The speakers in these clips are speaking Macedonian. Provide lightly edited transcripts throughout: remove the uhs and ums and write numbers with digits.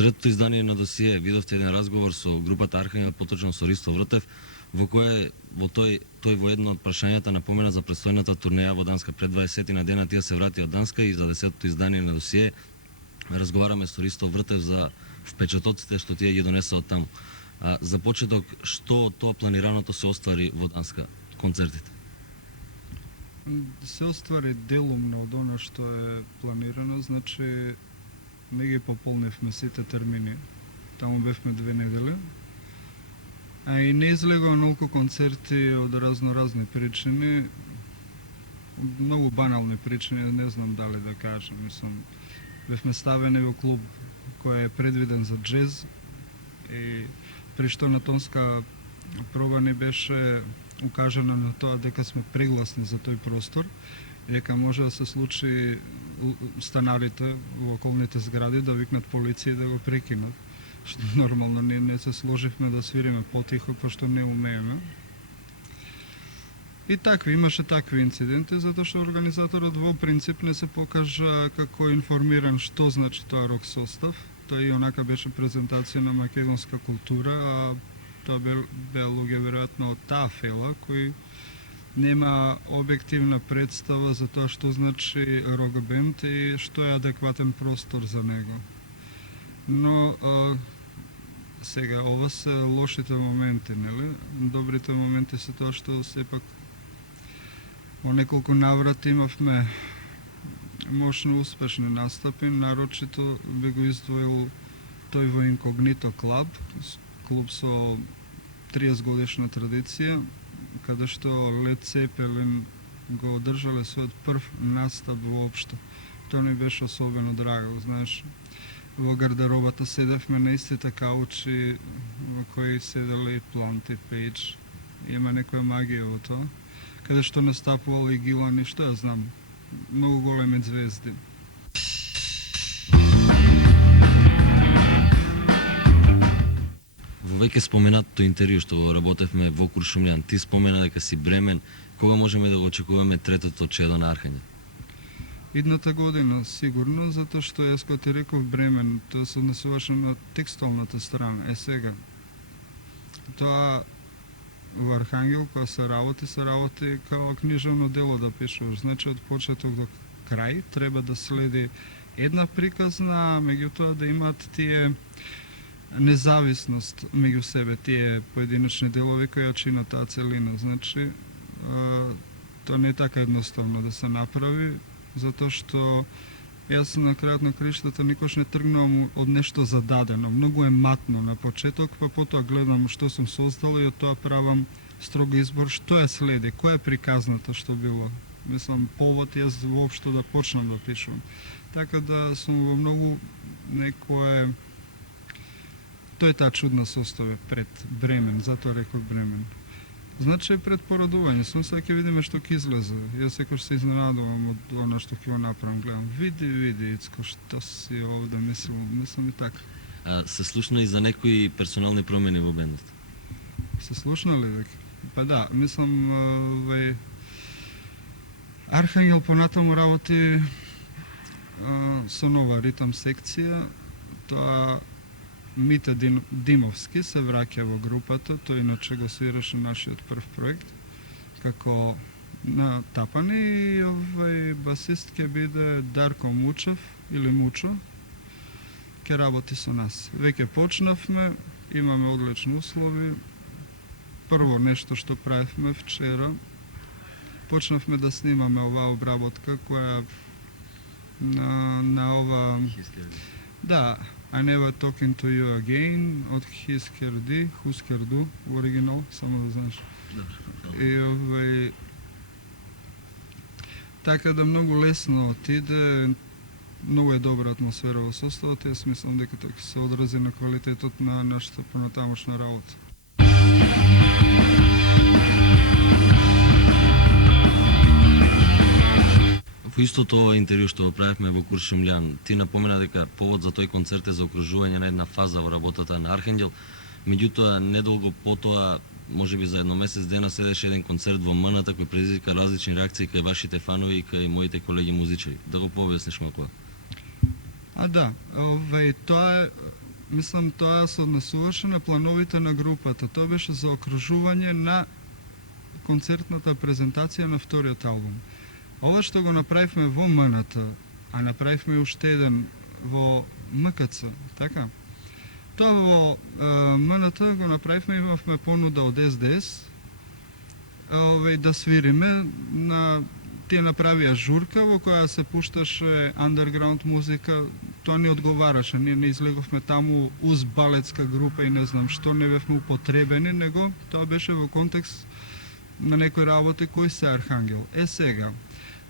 третото издание на Досие видовте еден разговор со групата Архангел, поточно со Ристо Вртев, во тој во едно од прашањата напомена за престојната турнеја во Данска. Пред 20 на дена тие се врати од Данска и за 10-то издание на Досие разговараме со Ристо Вртев за впечатоците што тие ги донесоа од таму. За почеток, што од тоа планираното се оствари во Данска, концертите? Се оствари делумно од она што е планирано, значи не ги пополнивме сите термини. Таму бевме 2 недели. А и не излегува многу концерти од разни причини, многу банални причини, не знам дали да кажам. Мислам, бевме ставени во клуб кој е предвиден за джез и при што на тонска проба ни беше укажано на тоа дека сме прегласни за тој простор и дека може да се случи станарите во околните згради да викнат полиција и да го прекинат. Што нормално не се сложивме да свириме потихо, пошто не умееме. И имаше такви инциденти, затоа што организаторот во принцип не се покажа како информиран што значи тоа рок состав. Тоа и онака беше презентација на македонска култура, а тоа беа луѓе веројатно од таа фела кои нема објективна представа за тоа што значи рок бенд и што е адекватен простор за него. Но сега ова се лошите моменти, нели? Добрите моменти се тоа што сепак во неколку наврати имавме мощно успешни настапи, нарочито би го издвоил тој во Инкогнито клуб со 30 годишна традиција, каде што Лед Цепелин го одржале својот прв настап воопшто. Тоа ми беше особено драго, знаеш. Во гардеробата седевме на истите каучи во кои седеле и Плант и Пейдж. Има некоја магија во тоа, каде што настапувал и Гилан и што ја знам, многу големи звезди. Во веќе споменатото интервју што работевме во Куршумлијан, ти спомена дека си бремен. Кога можеме да го очекуваме третото чедо на Архангел? Идната година, сигурно, затоа што јас кога ти реков бремен, тоа се однесуваше на текстуалната страна. Сега, тоа во Архангел, кога се работи као книжевно дело да пишуваш. Значи, од почеток до крај треба да следи една приказна, меѓутоа да имаат тие независност меѓу себе, тие поединечни делови кои ја чинат таа целина. Значи, тоа не е така едноставно да се направи, затоа што јас на крајот на краиштата никош не тргнувам од нешто зададено. Многу е матно на почеток, па потоа гледам што сум создал и од тоа правам строг избор што ја следи, која е приказната што било. Мислам, повод јас воопшто да почнам да пишувам. Така да сум во многу некое... Тој е таа чудна состојба пред бремен, затоа реков бремен. Значи пред породување, сега ќе видиме што ќе излезе. Јас секој се изненадувам од она што ќе го направам, гледам. Види, Ицко, што си овде мислам и така. Се слушна и за некои персонални промени во бендот? Се слушна ли дека? Па да, мислам, Архангел понатаму работи со нова ритам секција. Тоа Мите Димовски се враќа во групата, тој иначе го свираше нашиот прв проект како на тапани и басист ќе биде Дарко Мучев или Мучо, ќе работи со нас. Веќе почнавме, имаме одлични услови. Прво нешто што правевме вчера, почнавме да снимаме оваа обработка која на ова... Да, I Never Talking to You Again од Хускерду, оригинал, само да знаеш. И така да многу лесно отиде, многу е добра атмосфера во составот, јас мислам дека тоа ќе се одрази на квалитетот на нашата понатамошна работа. Во истото интервју што го правевме во Куршумлијан, ти напомена дека повод за тој концерт е за окружување на една фаза во работата на Архангел. Меѓутоа, недолго потоа, можеби за едно месец дена, следеше еден концерт во МН-та кој предизвика различни реакции кај вашите фанови и кај моите колеги музичари. Да го пообјасниш малку? Да, тоа е Мислам, тоа се однесуваше на плановите на групата. Тоа беше за окружување на концертната презентација на вториот албум. Ова што го направивме во МНТ, а направивме уште еден во МКЦ, така? Тоа во МНТ го направивме, имавме понуда од СДС, да свириме на тие направија журка во која се пушташе андерграунд музика. Тоа не одговараше, ние не излеговме таму уз балетска група и не знам што, не бевме употребени, него тоа беше во контекст на некои работи кои се Архангел. Сега,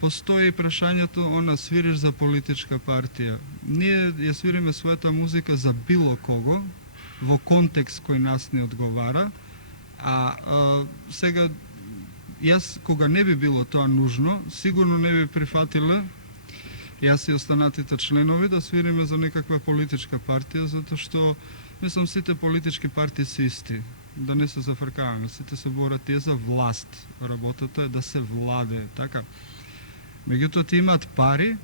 постои прашањето, она свириш за политичка партија. Ние ја свириме својата музика за било кого, во контекст кој нас не одговара, сега, јас кога не би било тоа нужно, сигурно не би прифатиле јас и останатите членови да свириме за некаква политичка партија, затоа што, мислам, сите политички партии се исти. Да не се зафркаваме, сите се борат тие за власт. Работата е да се владее, така. Меѓутоа, ти имаат пари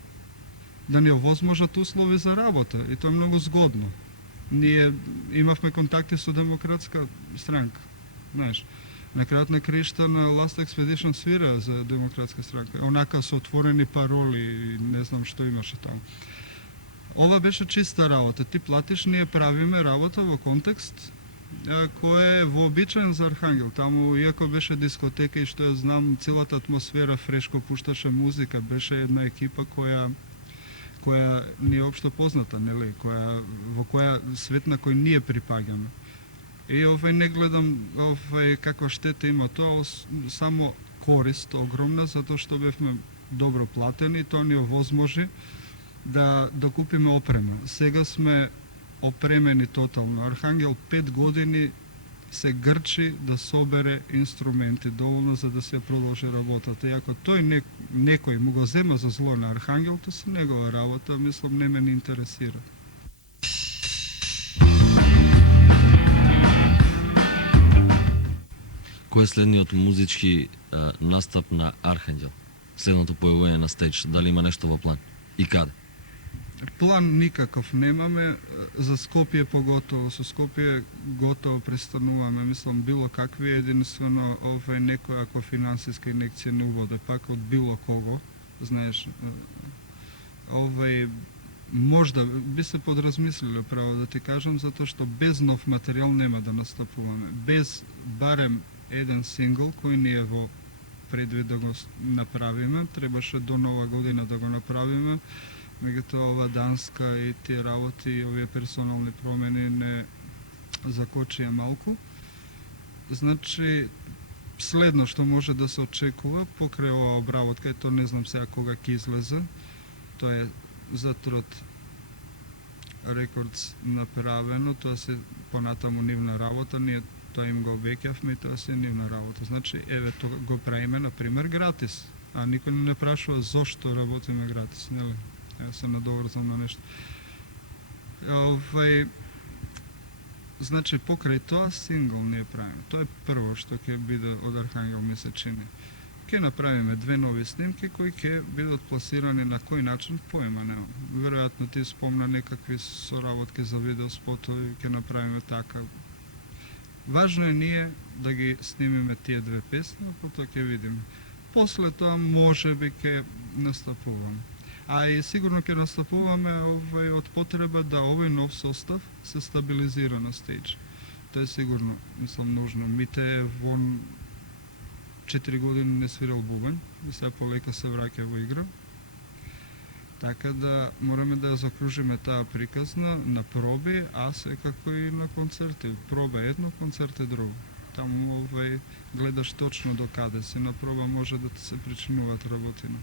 да не овозможат услови за работа и тоа е многу згодно. Ние имавме контакти со Демократска странка, знаеш. На крајот на краишта на Last Expedition свира за Демократска странка, онака со отворени пароли и не знам што имаше таму. Ова беше чиста работа. Ти платиш, ние правиме работа во контекст кој е вообичаен за Архангел. Таму, иако беше дискотека и што ја знам, целата атмосфера фрешко пушташе музика, беше една екипа која не е општо позната, нели, во која свет на кој ние припаѓаме. И не гледам каква штета има тоа, само корист огромна, затоа што бевме добро платени и тоа ни овозможи да купиме опрема. Сега сме опремени тотално. Архангел 5 години се грчи да собере инструменти доволно за да се продолжи работата. И ако тој некој му го зема за зло на Архангел, тоа се негова работа, мислам, не ме не интересира. Кој е следниот музички настап на Архангел? Следното појавување на стејдж, дали има нешто во план? И каде? План никаков немаме, за Скопје поготово, со Скопје готово престануваме, мислам, било какви, единствено некоја ако финансиска инекција не уводе, пак од било кого, знаеш, можда би се подразмислиле, право да ти кажам, затоа што без нов материјал нема да настапуваме, без барем еден сингл кој ни е во предвид да го направиме, требаше до нова година да го направиме, меѓутоа ова Данска и тие работи и овие персонални промени не закочија малку. Значи, следно што може да се очекува покрај ова обработка, тоа не знам сега кога ќе излезе, тоа е за Трот Рекордс направено, тоа се понатаму нивна работа, ние тоа им го обеќавме и тоа се нивна работа. Значи, еве, тоа го правиме, например, гратис, а никој не прашува зошто работиме гратис, нели? Се надоврзам на нешто. Значи, покрај тоа сингл ние правиме. Тоа е прво што ќе биде од Архангел, ми се чини. Ќе направиме 2 нови снимки кои ќе бидат пласирани на кој начин, поема нема. Веројатно ти спомна некакви соработки за видеоспотови, ќе направиме така. Важно е ние да ги снимиме тие 2 песни, потоа ќе видиме. После тоа можеби ќе настапуваме. А и сигурно ќе настапуваме од потреба да овој нов состав се стабилизира на стејдж. Тоа е сигурно, мислам, нужно. Мите вон 4 години не свирал бубен и сега полека се враќа во игра. Така да мораме да ја закружиме таа приказна на проби, а секако и на концерти. Проба едно, концерт е друго. Таму гледаш точно до каде си, на проба може да ти се причинуваат работина.